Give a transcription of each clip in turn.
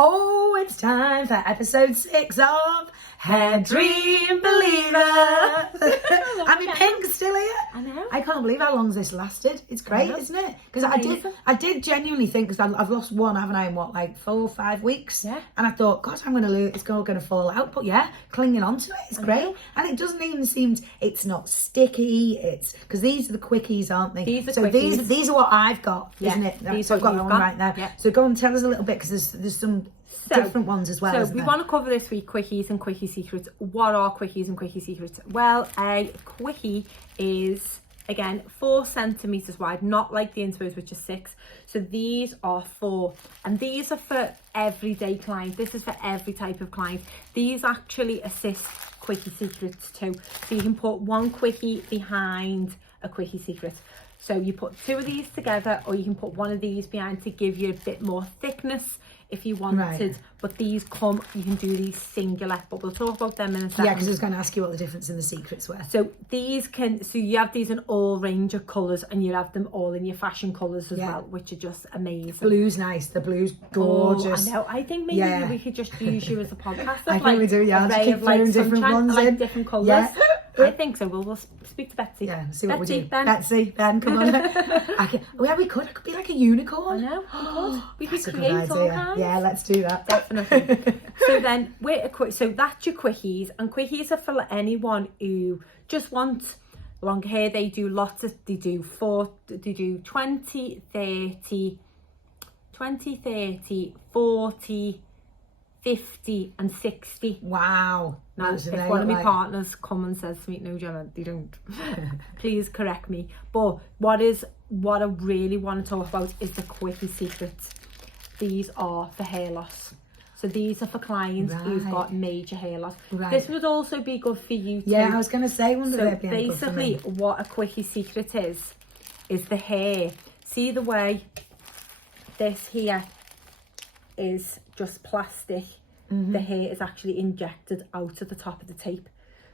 Oh, it's time for episode 6 of Hairdream Believer. I'm in pink still here. I know. I can't believe how long this lasted. It's great, isn't it? Because I did genuinely think, because I've lost one, haven't I, in what, like 4 or 5 weeks? Yeah. And I thought, God, I'm going to lose, it's all going to fall out. But yeah, clinging on to it is great. And it doesn't even seem, it's not sticky. It's, because these are the quickies, aren't they? These are so quickies. These are what I've got, isn't it? So I've got that one right now. Yeah. So go and tell us a little bit, because there's some different ones as well. So we want to cover this week quickies and quickie secrets. What are quickies and quickie secrets? Well, a quickie is, again, 4 centimeters wide, not like the Inspos, which are 6. So these are 4, and these are for everyday clients. This is for every type of client. These actually assist quickie secrets too. So you can put one quickie behind a quickie secret. So you put 2 of these together, or you can put one of these behind to give you a bit more thickness if you wanted. Right. But these come, you can do these singular, but we'll talk about them in a second. Yeah, because I was going to ask you what the difference in the secrets were. So these can, so you have these in all range of colours, and you have them all in your fashion colours as well, which are just amazing. Blue's nice, the blue's gorgeous. Oh, I know, I think maybe we could just use you as a podcast. I think we do, yeah. I'll just keep throwing different ones like in. different colours. Yeah. I think so. We'll speak to Betsy. Yeah, see what Betsy, we do. Ben. Ben, come on. I could be like a unicorn. I know. We could That's a good create all idea. kinds. Yeah, let's do that. Definitely. So then, so that's your quickies, and quickies are for anyone who just wants long hair. They do 20, 30, 40, 50 and 60. Wow. Now, if one of my partners come and says to me, no, Gemma, they don't, please correct me. But what I really want to talk about is the quickie secrets. These are for hair loss. So these are for clients who've got major hair loss. Right. This would also be good for you too. Yeah, I was going to say, so basically what a quickie secret is the hair. See the way this here is just plastic. The hair is actually injected out of the top of the tape.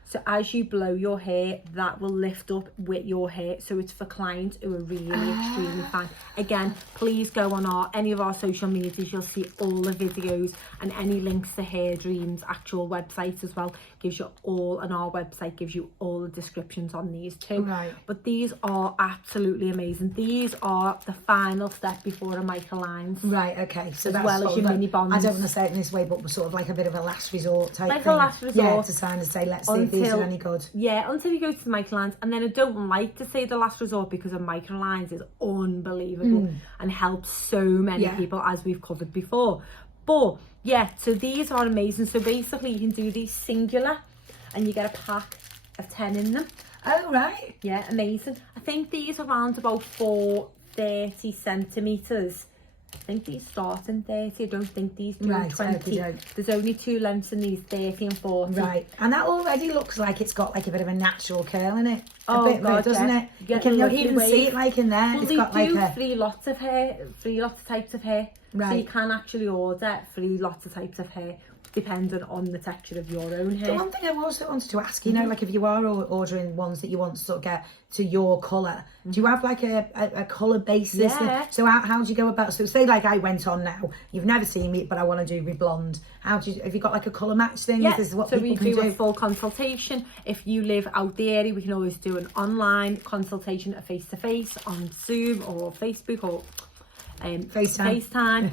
So as you blow your hair, that will lift up with your hair. So it's for clients who are really extremely fine. Again, please go on any of our social medias. You'll see all the videos and any links to Hairdream's actual website as well. Gives you all, and our website gives you all the descriptions on these too. Right. But these are absolutely amazing. These are the final step before a microlines. Right, okay. So as that's well as your mini bonds. I don't want to say it in this way, but we're sort of like a bit of a last resort type like thing. a last resort. Yeah, to kind of say, let's see if these are any good. Yeah, until you go to the microlines. And then I don't like to say the last resort, because a microlines is unbelievable and helps so many people, as we've covered before. But yeah, so these are amazing. So basically you can do these singular, and you get a pack of 10 in them. Oh, right. Yeah, amazing. I think these are around about 30 centimetres. I think these start in 30. I don't think these do 20. There's only 2 lengths in these, 30 and 40. Right, and that already looks like it's got like a bit of a natural curl in it. Oh, a bit, God, doesn't it? You can even see it like in there. Well, it's they got do like 3 lots of hair, 3 lots of types of hair. Right. So you can actually order 3 lots of types of hair, depending on the texture of your own hair. The one thing I also wanted to ask, you know, like if you are ordering ones that you want to sort of get to your colour, do you have like a colour basis? Yeah. So how do you go about, so say like I went on now, you've never seen me, but I want to do me blonde. Have you got like a colour match thing? Yeah, This is what so people we can do a full consultation. If you live out the area, we can always do an online consultation, a face-to-face on Zoom or Facebook or FaceTime.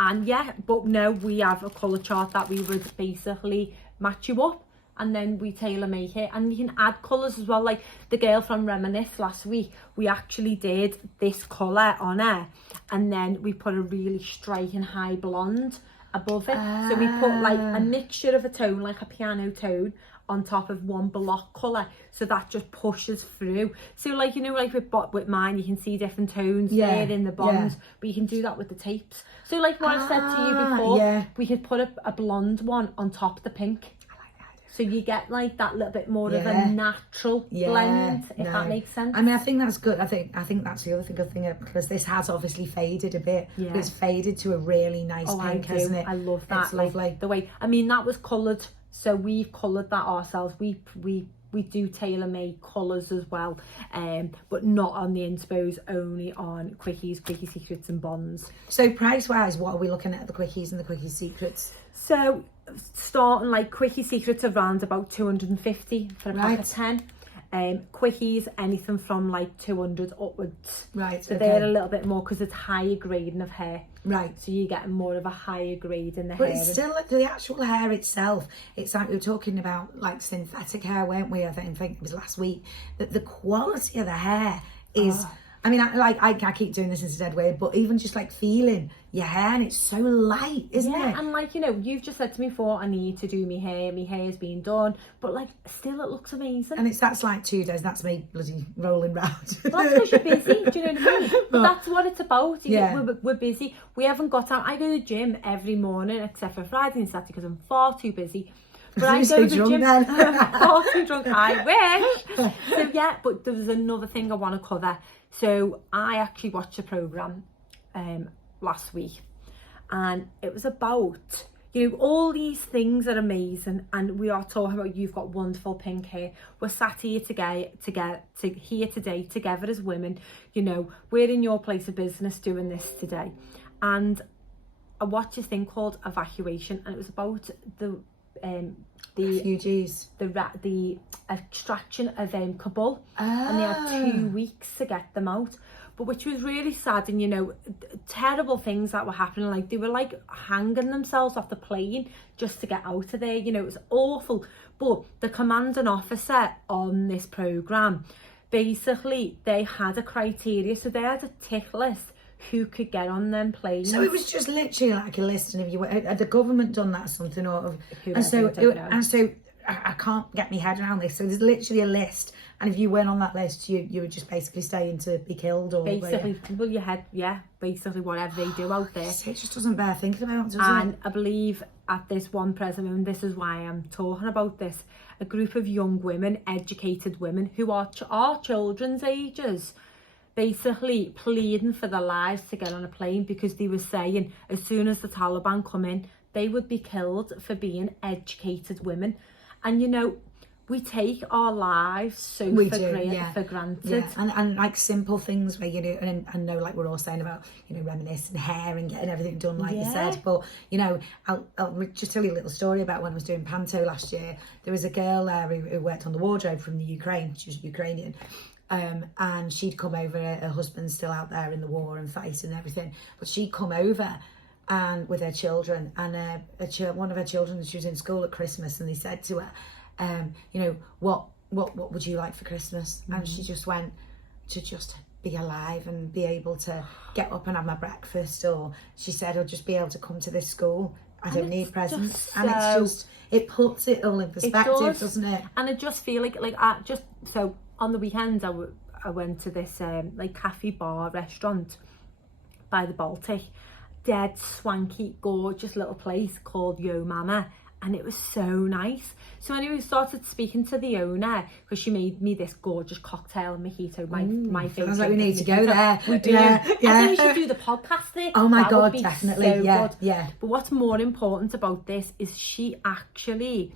And yeah, but no, we have a colour chart that we would basically match you up, and then we tailor make it, and you can add colours as well. Like the girl from Reminisce last week, we actually did this colour on her, and then we put a really striking high blonde above it. So we put like a mixture of a tone, like a piano tone, on top of one block colour, so that just pushes through. So like, you know, like with mine, you can see different tones there in the bonds, but you can do that with the tapes. So like what I said to you before, we could put a blonde one on top of the pink. I like that. So you get like that little bit more of a natural blend, if that makes sense. I mean, I think that's good. I think that's the other good thing, because this has obviously faded a bit. But it's faded to a really nice pink, hasn't it? I love that. It's lovely. The way, I mean, that was coloured. So we've coloured that ourselves. We we do tailor-made colours as well, but not on the inspos, only on Quickies, Quikkie Secrets and Bonds. So price-wise, what are we looking at the Quickies and the Quickie Secrets? So starting like Quickie Secrets around about 250 for a pack of 10. Quickies, anything from like 200 upwards. Right, so they're a little bit more because it's higher grading of hair. Right. So you're getting more of a higher grade in the But hair. it's still the actual hair itself. It's like we were talking about like synthetic hair, weren't we? I think it was last week. That the quality of the hair is. I mean, I keep doing this in a dead way, but even just like feeling your hair, and it's so light, isn't it? And like, you know, you've just said to me before, I need to do my hair's being done, but like still it looks amazing. And that's like 2 days, that's me bloody rolling round. Well, that's because you're busy, do you know what I mean? But that's what it's about. We're busy. We haven't got out. I go to the gym every morning except for Friday and Saturday because I'm far too busy. But I go to the gym. Far too drunk. I wish. So yeah, but there was another thing I want to cover. So I actually watched a programme last week, and it was about, you know, all these things are amazing, and we are talking about you've got wonderful pink hair. We're sat here today together as women. You know, we're in your place of business doing this today, and I watched this thing called Evacuation, and it was about the refugees, the extraction of Kabul, and they had 2 weeks to get them out, but which was really sad. And you know, terrible things that were happening, like they were like hanging themselves off the plane just to get out of there. You know, it was awful. But the commanding officer on this programme, basically they had a criteria, so they had a tick list who could get on them planes. So it was just literally like a list, and if you had the government done that or something, or and so I can't get my head around this. So there's literally a list, and if you weren't on that list, you were just basically staying to be killed, or basically, well, your head, basically whatever they do out there. It just doesn't bear thinking about, does it? And I believe at this one present moment, this is why I'm talking about this, a group of young women, educated women who are our children's ages, basically pleading for their lives to get on a plane, because they were saying as soon as the Taliban come in, they would be killed for being educated women. And you know, we take our lives so for granted. And like simple things where, you know, and I know like we're all saying about, you know, reminiscing hair and getting everything done like you said, but you know, I'll just tell you a little story about when I was doing Panto last year. There was a girl there who worked on the wardrobe from the Ukraine. She was Ukrainian. And she'd come over, her husband's still out there in the war and fighting and everything, but she'd come over and with her children, and one of her children, she was in school at Christmas, and they said to her, you know, what would you like for Christmas? And she just went, to just be alive and be able to get up and have my breakfast, or she said, I'll just be able to come to this school. I don't need presents. And it's just, it puts it all in perspective, doesn't it? And I just feel like so on the weekend I went to this like cafe bar restaurant by the Baltic, dead swanky gorgeous little place called Yo Mama, and it was so nice. So anyway, we started speaking to the owner, because she made me this gorgeous cocktail, mojito, my favourite. Sounds like we need to go there. We do. I think we should do the podcast there. Oh my God, would be definitely. So good. But what's more important about this is she actually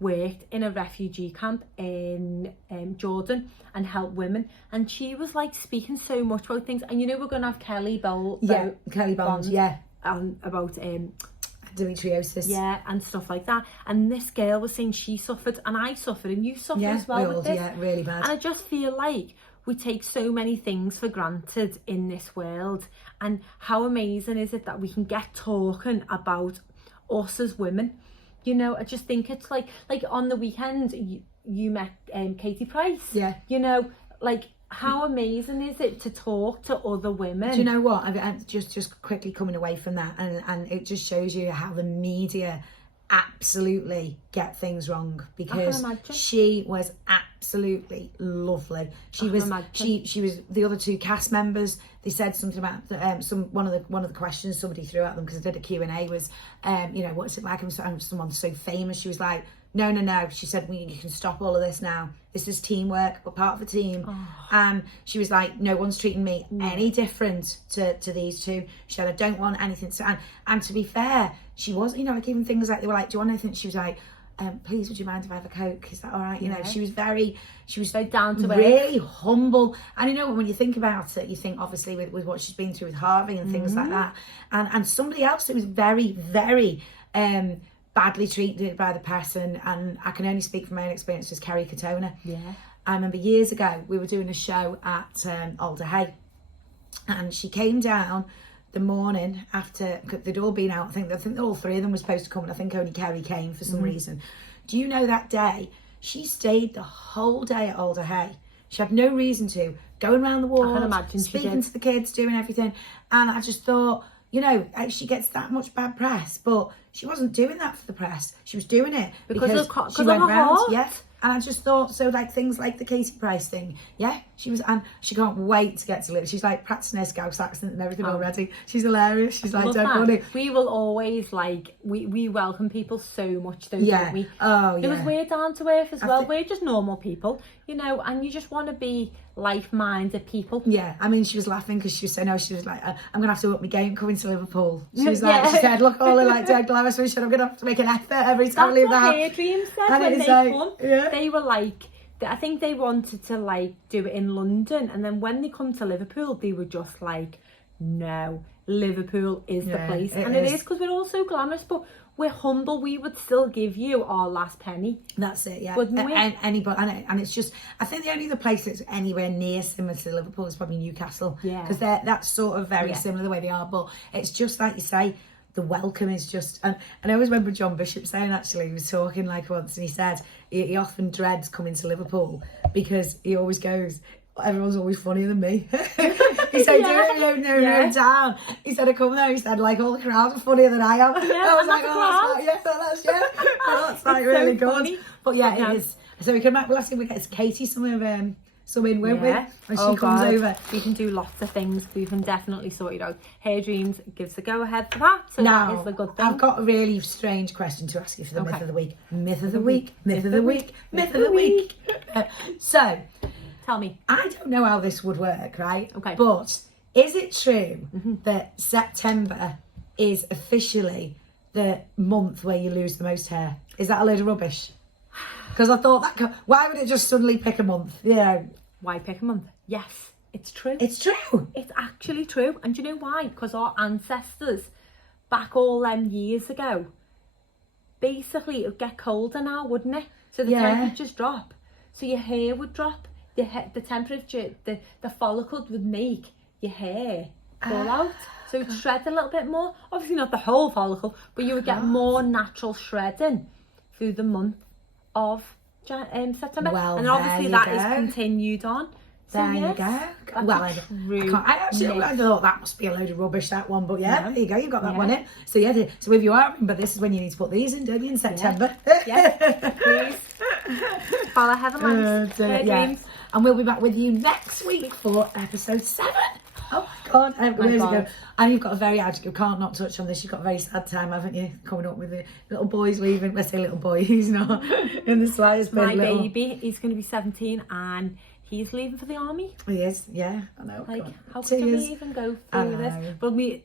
worked in a refugee camp in Jordan and helped women, and she was like speaking so much about things. And you know, we're gonna have Kelly Bonds about endometriosis, and stuff like that. And this girl was saying she suffered, and I suffered, and you suffered as well with this. Really bad. And I just feel like we take so many things for granted in this world, and how amazing is it that we can get talking about us as women. You know, I just think it's like on the weekend you met Katie Price. Yeah. You know, like how amazing is it to talk to other women? Do you know what? I'm just quickly coming away from that, and it just shows you how the media absolutely get things wrong, because she was absolutely lovely. She was the other two cast members, they said something about one of the questions somebody threw at them, because I did a Q&A, was you know, what's it like I'm someone so famous? She was like, no, she said, you can stop all of this now, this is teamwork, we're part of a team. She was like, no one's treating me any different to these two. She said, I don't want anything to, and to be fair, she was, you know, like even things like, they were like, do you want anything? She was like, please, would you mind if I have a Coke? Is that all right? You know, she was very down to really humble. And you know, when you think about it, you think obviously with what she's been through with Harvey and things like that, and somebody else who was very, very badly treated by the press, and I can only speak from my own experience, was Kerry Katona. Yeah. I remember years ago we were doing a show at Alder Hay, and she came down the morning after they'd all been out. I think all three of them were supposed to come, and I think only Kerry came for some reason. Do you know that day she stayed the whole day at Alder Hay? She had no reason to, going around the ward, I can imagine speaking to the kids, doing everything. And I just thought, you know, she gets that much bad press, but she wasn't doing that for the press. She was doing it because she went round. Yeah. And I just thought, so like things like the Katie Price thing, yeah, she was, and she can't wait to get to live. She's like practicing her Scouse accent and everything already. She's hilarious. She's like, don't funny. We will always like, we welcome people so much, don't we? Oh, yeah. Because we're down to earth as well. We're just normal people, you know, and you just want to be like-minded people. Yeah, I mean, she was laughing because she was saying, she was like, I'm going to have to up my game coming to Liverpool. She was like, she said, look, all the like dead glamorous, so she said, I'm going to have to make an effort every time I leave the house. That's what Hairdream said when they come. Yeah. They were like, I think they wanted to like do it in London, and then when they come to Liverpool, they were just like, no, Liverpool is the place. And it is because we're all so glamorous, but we're humble. We would still give you our last penny. That's it, yeah. Wouldn't we? Anybody, and it's just, I think the only other place that's anywhere near similar to Liverpool is probably Newcastle. Yeah. Because that's sort of very similar the way they are, but it's just like you say, the welcome is just, and I always remember John Bishop saying, actually, he was talking like once, and he said he often dreads coming to Liverpool because he always goes, everyone's always funnier than me. He said, no, down. He said, I come there, he said, like, all the crowds are funnier than I am. Yeah, I was like, that's like really so good. Funny. But yeah, it is. So we can, we'll ask if we get Katie some in, won't we? When she comes over. We can do lots of things. We can definitely sort it out. Hairdreams gives the go-ahead for that, so now, that is the good thing. I've got a really strange question to ask you for the myth of the week. Myth of the week, myth of the week, myth of the week. So, tell me. I don't know how this would work, right? Okay. But is it true that September is officially the month where you lose the most hair? Is that a load of rubbish? Because I thought why would it just suddenly pick a month? You know. Why pick a month? Yes, it's true. It's true. It's actually true. And do you know why? Because our ancestors, back all them years ago, basically it would get colder now, wouldn't it? So the temperatures drop. So your hair would drop. The temperature, the follicle would make your hair fall out. So it would shred a little bit more. Obviously not the whole follicle, but you would get more natural shredding through the month of September. Well, and obviously that is continued on. So there you go. Well, I thought that must be a load of rubbish, that one, but there you go, you've got that one in. So so if you are, remember, this is when you need to put these in, don't you, in September? Please. Follow Heavenlands. And we'll be back with you next week for episode 7. Oh my God. And you've got a very, you can't not touch on this, you've got a very sad time, haven't you? Coming up with the little boys leaving. I say little boy, he's not in the slightest bit. My baby, he's going to be 17 and he's leaving for the army. He is, yeah, I know. Like, how can we even go through this? But my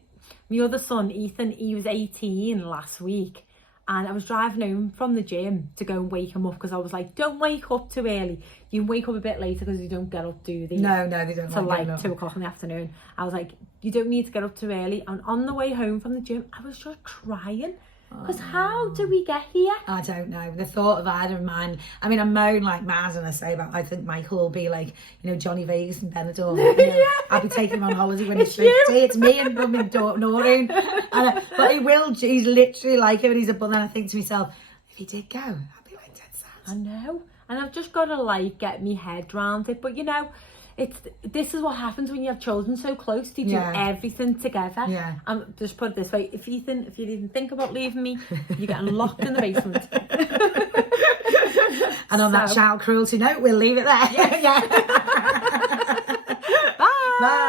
other son, Ethan, he was 18 last week. And I was driving home from the gym to go and wake him up because I was like, don't wake up too early. You wake up a bit later because you don't get up, do they? No, they don't. Till like 2 o'clock in the afternoon. I was like, you don't need to get up too early. And on the way home from the gym, I was just crying. Because how do we get here? I don't know. The thought of either of mine. I mean, I moan like mad and I say about, I think Michael will be like, Johnny Vegas and Benidorm. I'll be taking him on holiday when he's 50. It's me and Noreen. But he's literally like him. And but then I think to myself, if he did go, I'd be like dead sad. I know. And I've just got to like get my head around it. But this is what happens when you have children so close. They do everything together. Yeah. And just put it this way, if you even think about leaving me, you're getting locked in the basement. And on that child cruelty note, we'll leave it there. Bye. Bye.